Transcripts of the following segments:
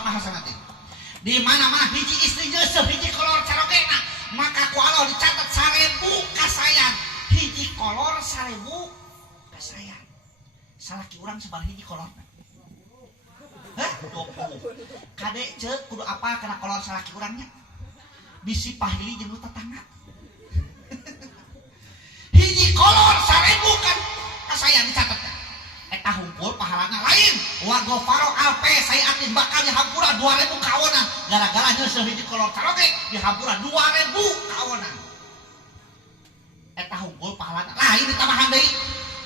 apa hasanah di mana-mana hiji istri nyeuseum hiji kolor carogena maka ku Allah dicatat 1000 kasayan hiji kolor 1000 kasayan salaki urang sebar hiji kolor kadek cek kudu apa kena kolor salaki urangnya bisi pahili jeung tetangga hiji kolor 1000 kan kasayan dicatatnya eta hungkul pahalana lain wa ghafaro alpe saya akin bakal dihampura 2000 kawonan gara-gara nyeuseum hiji kolor caroge dihampura 2000 kawonan eta hungkul pahalana lain ditambahan deui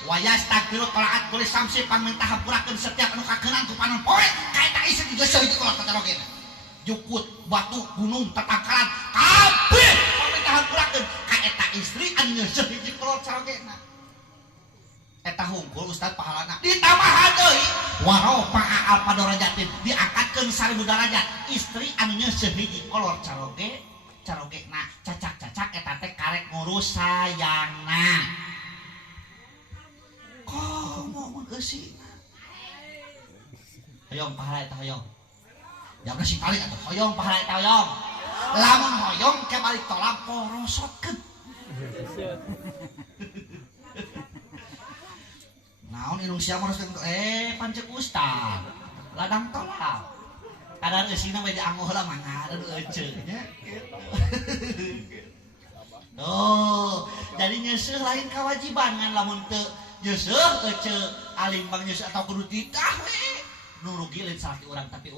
wa yastaghfiru qalaat kulis samsi paminta hampurakeun setiap anu kakeunaan ku panon poe kaeta isi digeuseum hiji kolor caroge jukut batu gunung tatangkalan kabeh paminta hampurakeun ka eta istri anu nyeuseum hiji kolor caroge eta hungkul ustad pahalana ditambahan deui warofa'a alfa darajatin diangkatkeun 1000 derajat istri anu nyeuseum hiji kolor carogena cacak-cacak eta teh karek ngurus sayangna komo mun eusina hoyong pahala eta hoyong jabna si kali atuh hoyong pahala eta hoyong lamun hoyong ke balik tolak porosotkeun naon inung sia mah pancek ustad ladang tolak kadang eusina we dianggoh lah mangareun euceun nya tuh jadi nyeuseum lain kewajiban ngan lamun teu nyeuseum euceun alimbang nyeuseum atau kudu titah we nu rugi lain salaki urang tapi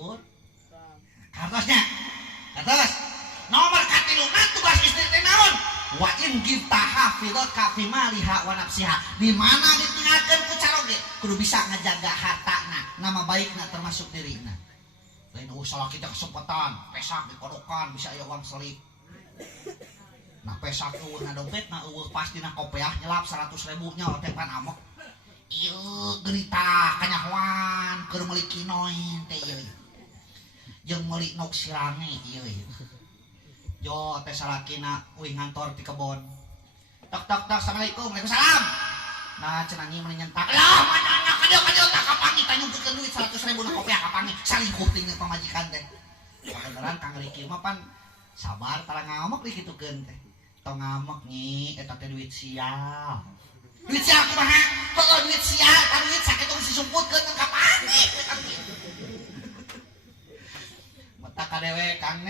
kartosnya kartos nomor katiluna tugas istri teh naon wa in giftaha fidaka fi maliha wa nafsiha di mana ditinggalkeun ku caroge kudu bisa ngajaga hartana nama baikna termasuk dirina lain usaha kita kesempatan pesak dikodokan bisa aya uang selip nah pesak eueuh na dompetna eueuh pasti na kopiah nyelap 100.000 nya teh pan amok ieu gerita kanyahoan keur meuli kinoin teh ieu jeung meuli nok sirange ieu jo teh salakina uing ngantor di kebon tok assalamualaikum waalaikumsalam nah cenah nyi meni nyentak lah manana kadeu tak kapangi tanyungkeun duit 100.000 na kopiah kapangi salingkuh ting pamajikan teh beneran Kang Riki mah pan sabar tara ngamuk di kitukeun teh tong ngamuk nyi eta teh duit sia kumaha heuh duit sia ka duit sakitu disumputkeun kapangi mata kadewe Kang